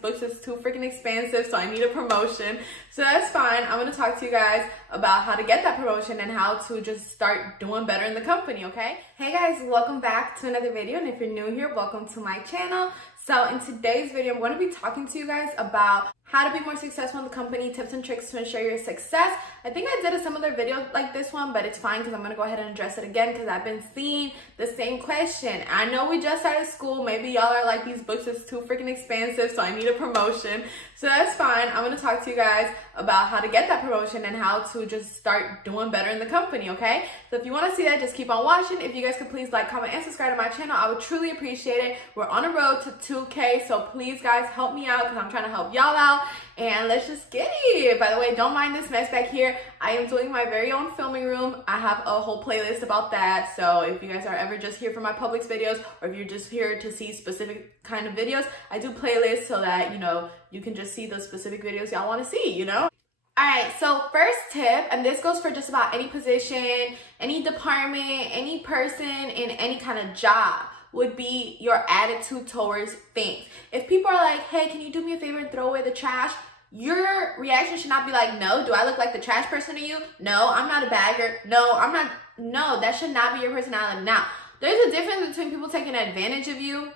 books is too freaking expensive, so I need a promotion. So that's fine. I'm gonna talk to you guys about how to get that promotion and how to just start doing better in the company, okay? Hey guys, welcome back to another video, and if you're new here, welcome to my channel. So in today's video, I'm going to be talking to you guys about how to be more successful in the company, tips and tricks to ensure your success. I think I did a similar video like this one, but it's fine because I'm going to go ahead and address it again because I've been seeing the same question. I know we just started school. Maybe y'all are like, these books is too freaking expensive, so I need a promotion. So that's fine. I'm going to talk to you guys about how to get that promotion and how to just start doing better in the company, okay? So if you want to see that, just keep on watching. If you guys could please like, comment, and subscribe to my channel, I would truly appreciate it. We're on a road to 2K, so please guys help me out because I'm trying to help y'all out. And let's just get it. By the way, don't mind this mess back here. I am doing my very own filming room. I have a whole playlist about that. So if you guys are ever just here for my Publix videos, or if you're just here to see specific kind of videos, I do playlists so that, you know, you can just see the specific videos y'all want to see, you know? Alright, so first tip, and this goes for just about any position, any department, any person in any kind of job, would be your attitude towards things. If people are like, hey, can you do me a favor and throw away the trash? Your reaction should not be like, no, do I look like the trash person to you? No, I'm not a bagger. No, I'm not. No, that should not be your personality. Now, there's a difference between people taking advantage of you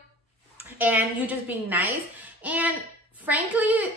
and you just being nice. And frankly,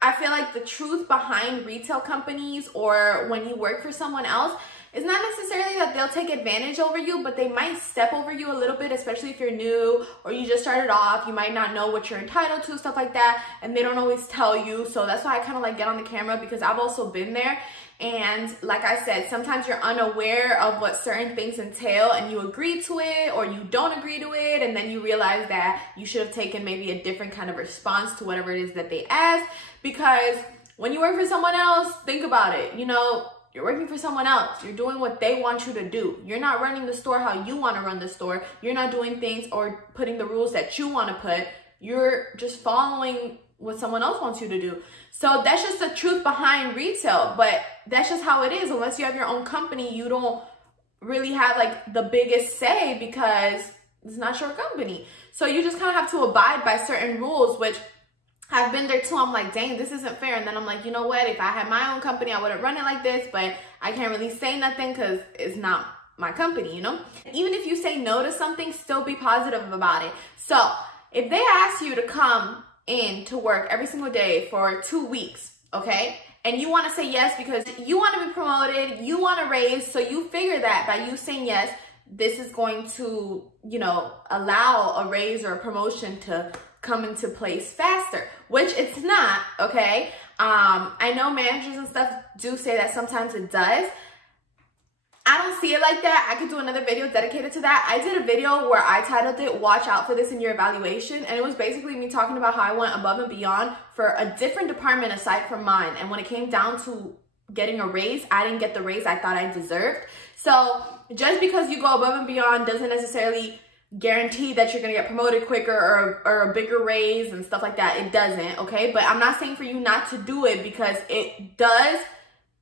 I feel like the truth behind retail companies or when you work for someone else is not necessarily that they'll take advantage over you, but they might step over you a little bit, especially if you're new or you just started off. You might not know what you're entitled to, stuff like that, and they don't always tell you. So that's why I kind of like get on the camera, because I've also been there. And like I said, sometimes you're unaware of what certain things entail and you agree to it or you don't agree to it, and then you realize that you should have taken maybe a different kind of response to whatever it is that they asked. Because when you work for someone else, think about it, you know, you're working for someone else. You're doing what they want you to do. You're not running the store how you want to run the store. You're not doing things or putting the rules that you want to put. You're just following what someone else wants you to do. So that's just the truth behind retail, but that's just how it is. Unless you have your own company, you don't really have like the biggest say because it's not your company. So you just kind of have to abide by certain rules, which I've been there too. I'm like, dang, this isn't fair. And then I'm like, you know what? If I had my own company, I wouldn't run it like this, but I can't really say nothing because it's not my company, you know? Even if you say no to something, still be positive about it. So if they ask you to come in to work every single day for 2 weeks, okay? And you want to say yes because you want to be promoted, you want a raise, so you figure that by you saying yes, this is going to, you know, allow a raise or a promotion to come into place faster, which it's not, okay? I know managers and stuff do say that sometimes it does. I don't see it like that. I could do another video dedicated to that. I did a video where I titled it, Watch Out for This in Your Evaluation, and it was basically me talking about how I went above and beyond for a different department aside from mine, and when it came down to getting a raise, I didn't get the raise I thought I deserved. So just because you go above and beyond doesn't necessarily guarantee that you're gonna get promoted quicker or a bigger raise and stuff like that. It doesn't, okay? But I'm not saying for you not to do it, because it does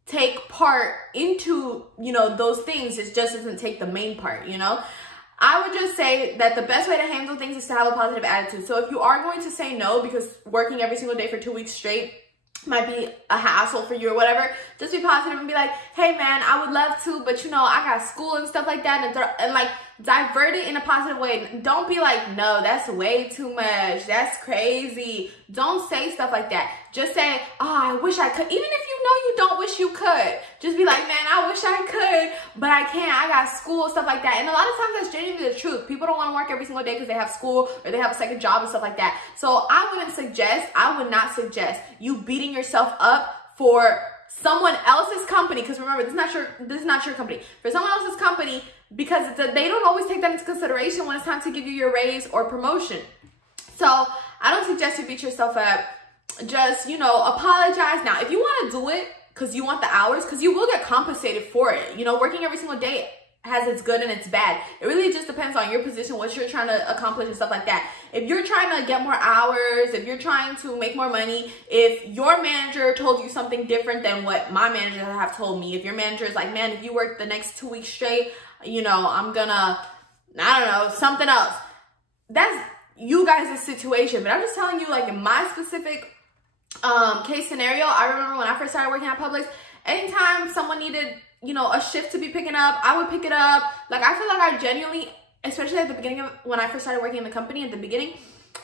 take part into, you know, those things. It just doesn't take the main part, you know? I would just say that the best way to handle things is to have a positive attitude. So if you are going to say no because working every single day for 2 weeks straight might be a hassle for you or whatever, just be positive and be like, hey man, I would love to, but you know, I got school and stuff like that, and like divert it in a positive way. Don't be like, no, that's way too much, that's crazy. Don't say stuff like that. Just say, oh, I wish I could. Even if you know you don't wish you could, just be like, man, I wish I could, but I can't, I got school, stuff like that. And a lot of times that's genuinely the truth. People don't want to work every single day because they have school or they have a second job and stuff like that. So I would not suggest you beating yourself up for someone else's company, because remember, this is not your company. For someone else's company, because they don't always take that into consideration when it's time to give you your raise or promotion. So I don't suggest you beat yourself up. Just, you know, apologize. Now, if you want to do it because you want the hours, because you will get compensated for it. You know, working every single day has its good and its bad. It really just depends on your position, what you're trying to accomplish and stuff like that. If you're trying to get more hours, if you're trying to make more money, if your manager told you something different than what my manager have told me, if your manager is like, man, if you work the next 2 weeks straight, you know, I'm gonna, I don't know, something else. That's you guys' situation, but I'm just telling you, like, in my specific case scenario, I remember when I first started working at Publix, anytime someone needed, you know, a shift to be picking up, I would pick it up. Like, I feel like I genuinely, especially at the beginning of when I first started working in the company, at the beginning,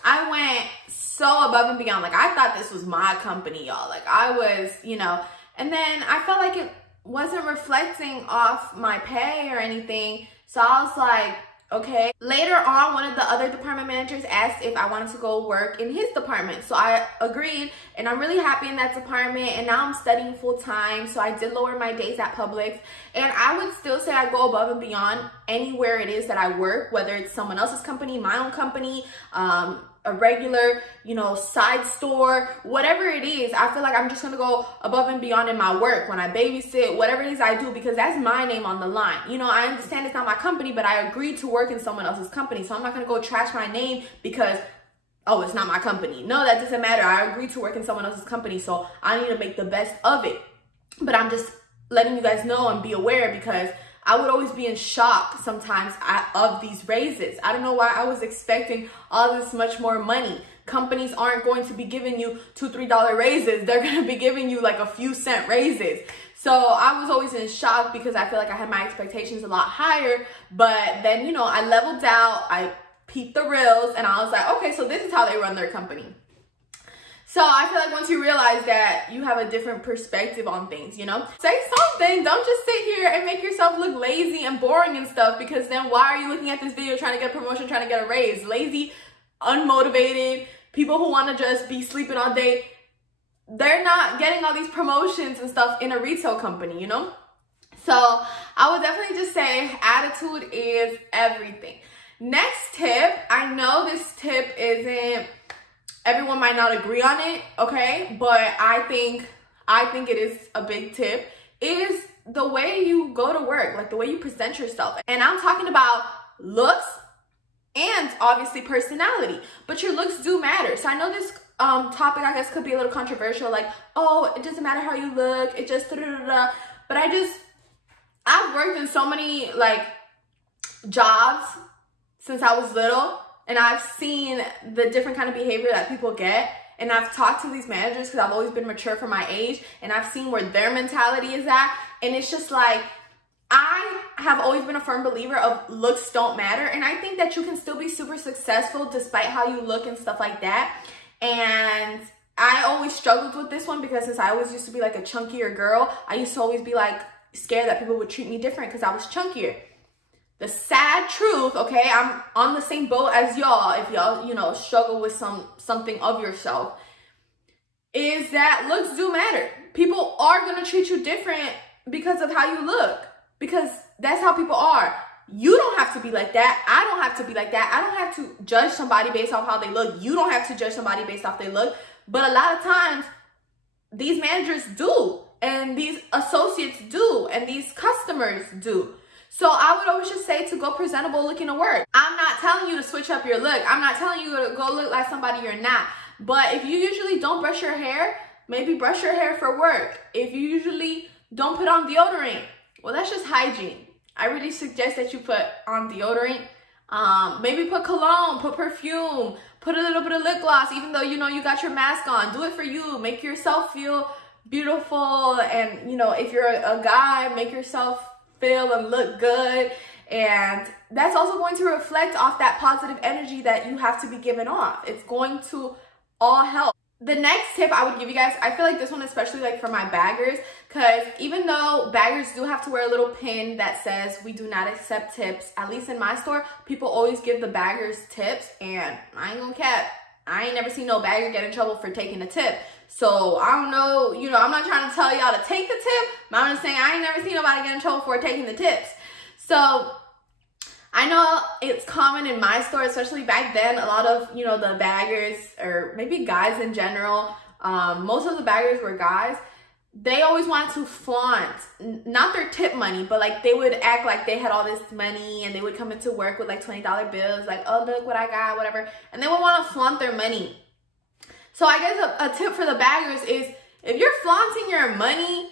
I went so above and beyond. Like, I thought this was my company, y'all. Like, I was, you know, and then I felt like it wasn't reflecting off my pay or anything. So I was like, okay. Later on, one of the other department managers asked if I wanted to go work in his department. So I agreed, and I'm really happy in that department. And now I'm studying full time. So I did lower my days at Publix. And I would still say I go above and beyond anywhere it is that I work, whether it's someone else's company, my own company, a regular, you know, side store, whatever it is. I feel like I'm just gonna go above and beyond in my work, when I babysit, whatever it is I do, because that's my name on the line. You know, I understand it's not my company, but I agreed to work in someone else's company. So I'm not gonna go trash my name because, oh, it's not my company. No, that doesn't matter. I agreed to work in someone else's company, so I need to make the best of it. But I'm just letting you guys know and be aware, because I would always be in shock sometimes of these raises. I don't know why I was expecting all this much more money. Companies aren't going to be giving you $2, $3 raises. They're going to be giving you like a few cent raises. So I was always in shock because I feel like I had my expectations a lot higher. But then, you know, I leveled out, I peeped the reels, and I was like, okay, so this is how they run their company. So I feel like once you realize that, you have a different perspective on things, you know? Say something. Don't just sit here and make yourself look lazy and boring and stuff, because then why are you looking at this video trying to get a promotion, trying to get a raise? Lazy, unmotivated, people who want to just be sleeping all day, they're not getting all these promotions and stuff in a retail company, you know? So I would definitely just say attitude is everything. Next tip, I know this tip isn't, everyone might not agree on it, okay? But I think it is a big tip, is the way you go to work, like the way you present yourself. And I'm talking about looks and obviously personality, but your looks do matter. So I know this topic, I guess, could be a little controversial, like, oh, it doesn't matter how you look, it just da-da-da-da. But I've worked in so many like jobs since I was little, and I've seen the different kind of behavior that people get. And I've talked to these managers because I've always been mature for my age, and I've seen where their mentality is at. And it's just like, I have always been a firm believer of looks don't matter. And I think that you can still be super successful despite how you look and stuff like that. And I always struggled with this one because since I always used to be like a chunkier girl, I used to always be like scared that people would treat me different because I was chunkier. The sad truth, okay, I'm on the same boat as y'all, if y'all, you know, struggle with something of yourself, is that looks do matter. People are going to treat you different because of how you look, because that's how people are. You don't have to be like that. I don't have to be like that. I don't have to judge somebody based off how they look. You don't have to judge somebody based off their look. But a lot of times, these managers do, and these associates do, and these customers do. So I would always just say to go presentable looking to work. I'm not telling you to switch up your look. I'm not telling you to go look like somebody you're not. But if you usually don't brush your hair, maybe brush your hair for work. If you usually don't put on deodorant, well, that's just hygiene. I really suggest that you put on deodorant. Maybe put cologne, put perfume, put a little bit of lip gloss, even though you know you got your mask on. Do it for you. Make yourself feel beautiful. And, you know, if you're a guy, make yourself feel and look good. And that's also going to reflect off that positive energy that you have to be giving off. It's going to all help. The next tip I would give you guys, I feel like this one especially like for my baggers, because even though baggers do have to wear a little pin that says we do not accept tips, at least in my store, people always give the baggers tips. And I ain't gonna cap, I ain't never seen no bagger get in trouble for taking a tip. So I don't know, you know, I'm not trying to tell y'all to take the tip, but I'm just saying I ain't never seen nobody get in trouble for taking the tips. So I know it's common in my store, especially back then, a lot of, you know, the baggers, or maybe guys in general, most of the baggers were guys, they always wanted to flaunt, not their tip money, but like they would act like they had all this money, and they would come into work with like $20 bills, like, oh, look what I got, whatever. And they would want to flaunt their money. So I guess a tip for the baggers is, if you're flaunting your money,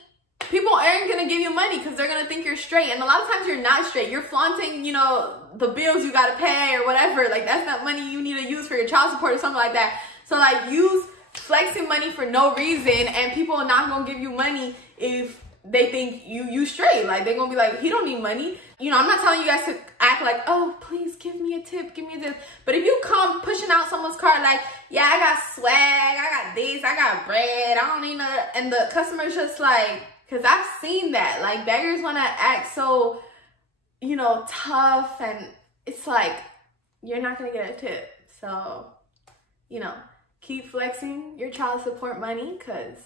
people aren't gonna give you money because they're gonna think you're straight. And a lot of times you're not straight. You're flaunting, you know, the bills you gotta pay or whatever. Like, that's not money you need to use for your child support or something like that. So like, use flexing money for no reason, and people are not gonna give you money if they think you straight. Like, they're gonna be like, he don't need money. You know, I'm not telling you guys to act like, oh, please give me a tip, give me a tip. But if you come pushing out someone's card like, yeah, I got swag, I got this, I got bread, I don't need no, and the customer's just like, because I've seen that. Like, beggars want to act so, you know, tough, and it's like, you're not going to get a tip. So, you know, keep flexing your child support money, because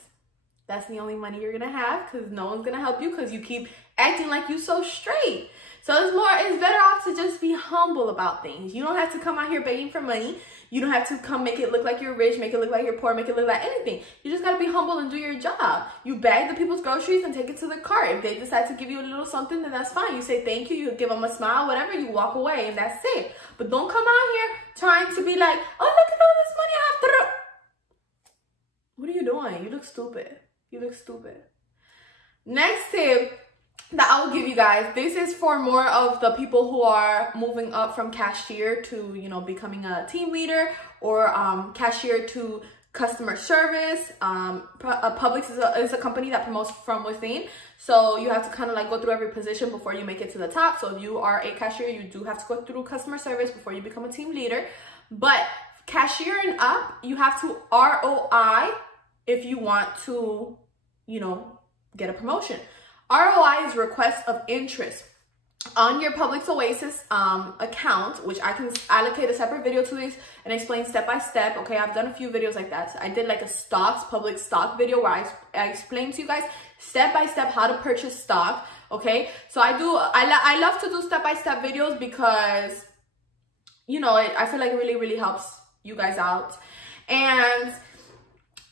that's the only money you're going to have, because no one's going to help you because you keep acting like you so straight. So it's better off to just be humble about things. You don't have to come out here begging for money. You don't have to come make it look like you're rich, make it look like you're poor, make it look like anything. You just got to be humble and do your job. You bag the people's groceries and take it to the cart. If they decide to give you a little something, then that's fine. You say thank you, you give them a smile, whatever, you walk away, and that's it. But don't come out here trying to be like, oh, look at all this money I have to... What are you doing? You look stupid. You look stupid. Next tip that I will give you guys, this is for more of the people who are moving up from cashier to, you know, becoming a team leader, or cashier to customer service. Publix is a company that promotes from within, so you have to kind of like go through every position before you make it to the top. So if you are a cashier, you do have to go through customer service before you become a team leader. But cashier and up, you have to ROI if you want to, you know, get a promotion. ROI is request of interest. On your Publix Oasis account, which I can allocate a separate video to this and explain step by step. Okay, I've done a few videos like that. So I did like a Publix stock video where I explained to you guys step by step how to purchase stock. Okay, so I love to do step by step videos because, you know, I feel like it really helps you guys out. And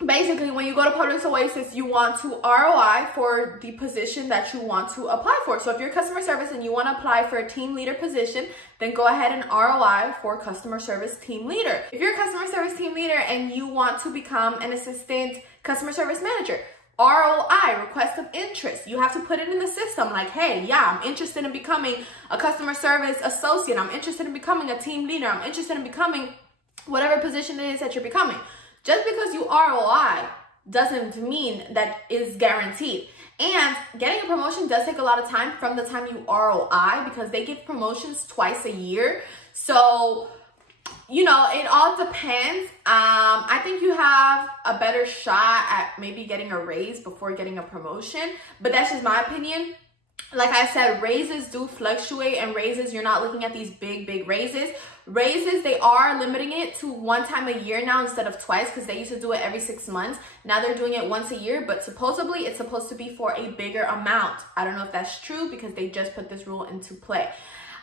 basically, when you go to Publix Oasis, you want to ROI for the position that you want to apply for. So if you're customer service and you want to apply for a team leader position, then go ahead and ROI for customer service team leader. If you're a customer service team leader and you want to become an assistant customer service manager, ROI, request of interest. You have to put it in the system like, hey, yeah, I'm interested in becoming a customer service associate. I'm interested in becoming a team leader. I'm interested in becoming whatever position it is that you're becoming. Just because you ROI doesn't mean that it's guaranteed. And getting a promotion does take a lot of time from the time you ROI, because they give promotions twice a year. So, you know, it all depends. I think you have a better shot at maybe getting a raise before getting a promotion, but that's just my opinion. Like I said, raises do fluctuate, and raises, you're not looking at these big raises. Raises, they are limiting it to one time a year now instead of twice, because they used to do it every 6 months. Now they're doing it once a year, but supposedly it's supposed to be for a bigger amount. I don't know if that's true because they just put this rule into play.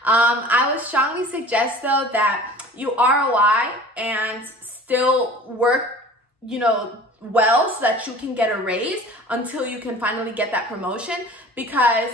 I would strongly suggest though that you ROI and still work, you know, well, so that you can get a raise until you can finally get that promotion. Because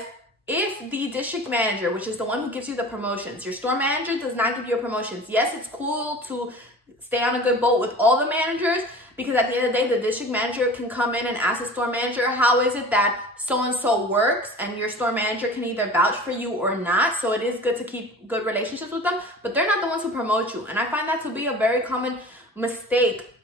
if the district manager, which is the one who gives you the promotions, your store manager does not give you a promotions. Yes, it's cool to stay on a good boat with all the managers, because at the end of the day, the district manager can come in and ask the store manager, how is it that so-and-so works? And your store manager can either vouch for you or not. So it is good to keep good relationships with them, but they're not the ones who promote you. And I find that to be a very common mistake,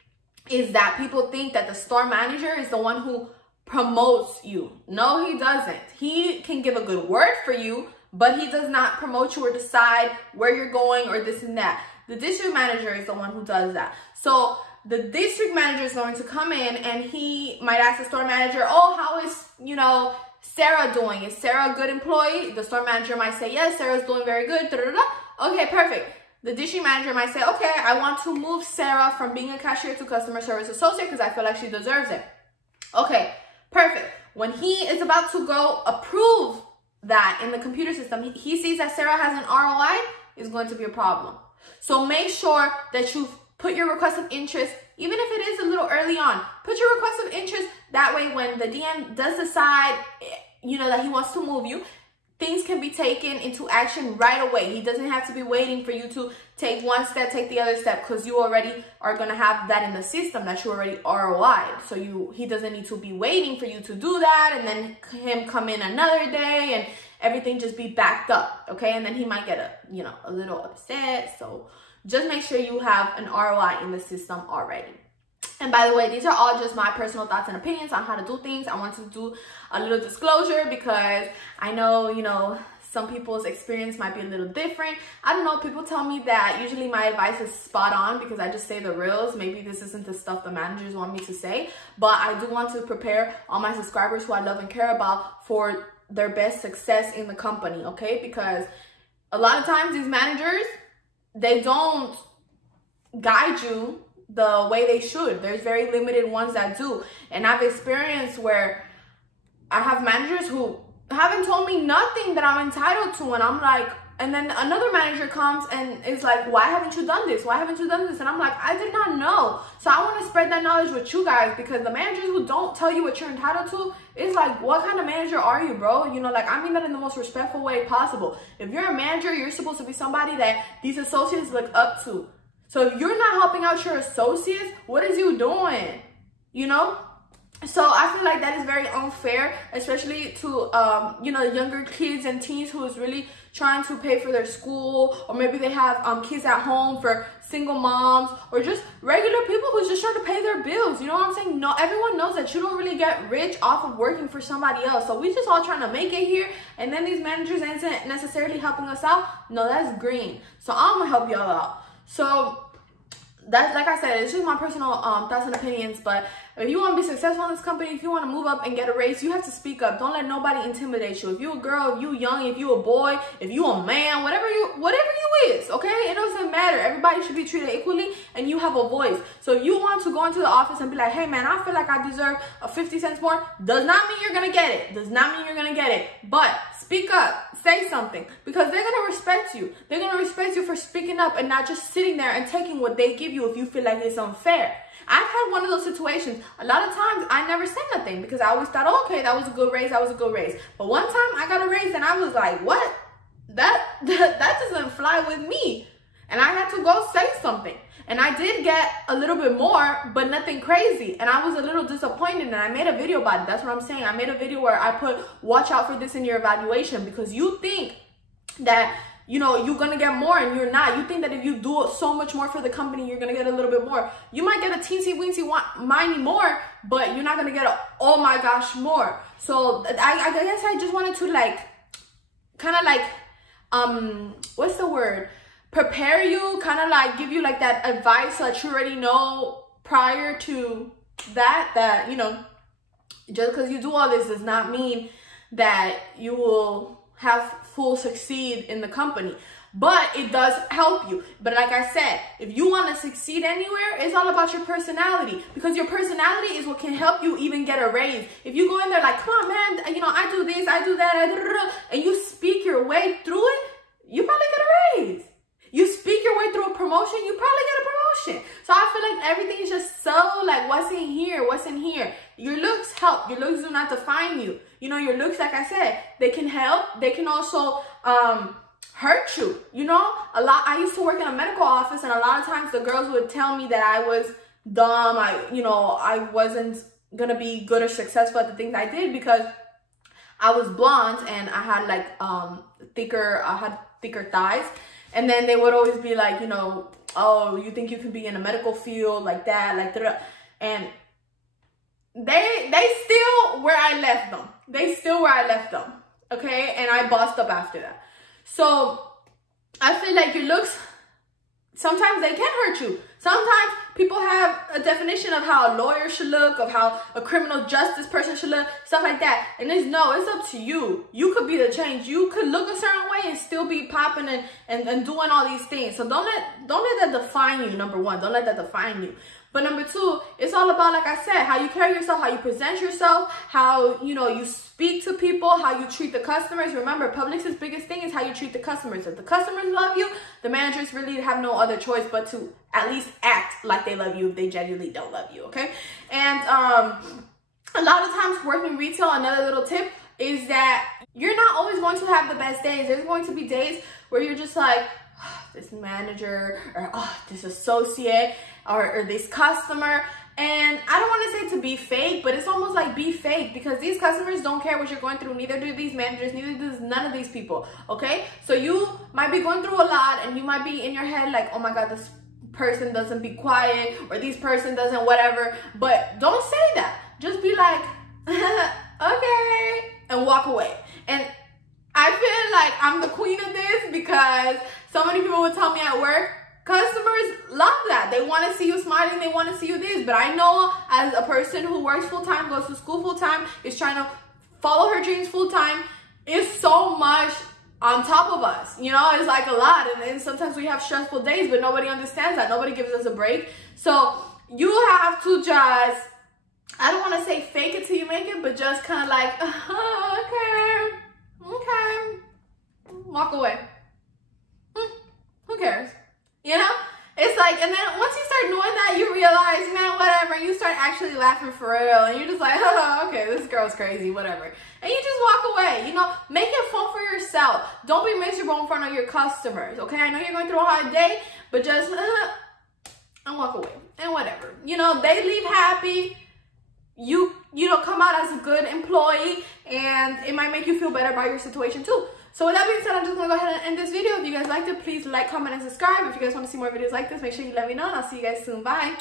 is that people think that the store manager is the one who promotes you. No, he doesn't. He can give a good word for you, but he does not promote you or decide where you're going or this and that. The district manager is the one who does that. So the district manager is going to come in and he might ask the store manager, oh, how is, you know, Sarah doing? Is Sarah a good employee? The store manager might say, yes, Sarah's doing very good. Okay, perfect. The district manager might say, okay, I want to move Sarah from being a cashier to customer service associate because I feel like she deserves it. Okay, perfect. When he is about to go approve that in the computer system, he sees that Sarah has an ROI, is going to be a problem. So make sure that you've put your request of interest, even if it is a little early on, put your request of interest. That way, when the DM does decide, you know, that he wants to move you, things can be taken into action right away. He doesn't have to be waiting for you to take one step, take the other step, because you already are going to have that in the system that you already ROI'd. So he doesn't need to be waiting for you to do that and then him come in another day and everything just be backed up, okay? And then he might get a little upset. So just make sure you have an ROI in the system already. And by the way, these are all just my personal thoughts and opinions on how to do things. I want to do a little disclosure because I know, some people's experience might be a little different. I don't know, people tell me that usually my advice is spot on because I just say the reals. Maybe this isn't the stuff the managers want me to say, but I do want to prepare all my subscribers who I love and care about for their best success in the company, okay? Because a lot of times these managers, they don't guide you the way they should. There's very limited ones that do. And I've experienced where I have managers who haven't told me nothing that I'm entitled to, and I'm like, and then another manager comes and is like, why haven't you done this? Why haven't you done this? And I'm like, I did not know. So I want to spread that knowledge with you guys, because the managers who don't tell you what you're entitled to, it's like, what kind of manager are you, bro? Like, I mean that in the most respectful way possible. If you're a manager, you're supposed to be somebody that these associates look up to. So if you're not helping out your associates, what is you doing? So I feel like that is very unfair, especially to, younger kids and teens who is really trying to pay for their school, or maybe they have kids at home for single moms, or just regular people who's just trying to pay their bills. You know what I'm saying? No, everyone knows that you don't really get rich off of working for somebody else. So we just all trying to make it here, and then these managers isn't necessarily helping us out. No, that's green. So I'm gonna help y'all out. So that's, like I said, it's just my personal thoughts and opinions. But if you want to be successful in this company, if you want to move up and get a raise, you have to speak up. Don't let nobody intimidate you. If you a girl, if you young, if you a boy, if you a man, whatever you is, okay? It doesn't matter. Everybody should be treated equally, and you have a voice. So if you want to go into the office and be like, hey man, I feel like I deserve a 50 cents more, does not mean you're gonna get it. Does not mean you're gonna get it. But speak up, say something, because they're gonna respect you. They're gonna respect you for speaking up and not just sitting there and taking what they give you if you feel like it's unfair. I've had one of those situations. A lot of times I never said nothing because I always thought, oh, okay, that was a good raise, that was a good raise. But one time I got a raise and I was like, what? That doesn't fly with me. And I had to go say something. And I did get a little bit more, but nothing crazy. And I was a little disappointed, and I made a video about it. That's what I'm saying. I made a video where I put, watch out for this in your evaluation, because you think that, you're going to get more, and you're not. You think that if you do so much more for the company, you're going to get a little bit more. You might get a teensy-weensy miney more, but you're not going to get a, oh my gosh, more. So I guess I just wanted to what's the word? Prepare you, kind of like give you like that advice so that you already know prior to that, just because you do all this does not mean that you will have full succeed in the company. But it does help you. But like I said, if you want to succeed anywhere, it's all about your personality, because your personality is what can help you even get a raise. If you go in there like, come on man, I do this, I do that, and you speak your way through it, you probably get a raise. You speak your way through a promotion, you probably get a promotion. So I feel like everything is just so like, what's in here, what's in here. Your looks help. Your looks do not define you. Your looks, like I said, they can help. They can also hurt you. I used to work in a medical office, and a lot of times the girls would tell me that I was dumb. I wasn't gonna be good or successful at the things I did because I was blonde and I had like thicker thighs. And then they would always be like, oh, you think you can be in a medical field like that, like that. And they still where I left them. They still where I left them, okay? And I bossed up after that. So I feel like your looks, sometimes they can hurt you. Sometimes people have a definition of how a lawyer should look, of how a criminal justice person should look, stuff like that. And it's up to you. You could be the change. You could look a certain way and still be popping and doing all these things. So don't let that define you, number one. Don't let that define you. But number two, it's all about, like I said, how you carry yourself, how you present yourself, how, you speak to people, how you treat the customers. Remember, Publix's biggest thing is how you treat the customers. If the customers love you, the managers really have no other choice but to at least act like they love you if they genuinely don't love you, okay? And a lot of times working retail, another little tip, is that you're not always going to have the best days. There's going to be days where you're just like, oh, this manager, or oh, this associate, or this customer. And I don't want to say to be fake, but it's almost like be fake, because these customers don't care what you're going through. Neither do these managers, neither does none of these people, okay? So you might be going through a lot, and you might be in your head like, oh my God, this person doesn't be quiet, or this person doesn't whatever. But don't say that. Just be like, okay, and walk away. And I feel like I'm the queen of this, because so many people would tell me at work, customers love that. They want to see you smiling. They want to see you this. But I know, as a person who works full-time, goes to school full-time, is trying to follow her dreams full-time, it's so much on top of us. You know, it's like a lot. And then sometimes we have stressful days, but nobody understands that. Nobody gives us a break. So you have to just, I don't want to say fake it till you make it, but just kind of like, okay, walk away. Who cares? You know, it's like, and then once you start doing that, you realize, man, whatever, and you start actually laughing for real, and you're just like, oh, okay, this girl's crazy, whatever. And you just walk away, you know, make it fun for yourself. Don't be miserable in front of your customers, okay? I know you're going through a hard day, but just, and walk away, and whatever. You know, they leave happy, you know, come out as a good employee, and it might make you feel better about your situation too. So with that being said, I'm just going to go ahead and end this video. If you guys liked it, please like, comment, and subscribe. If you guys want to see more videos like this, make sure you let me know, and I'll see you guys soon. Bye.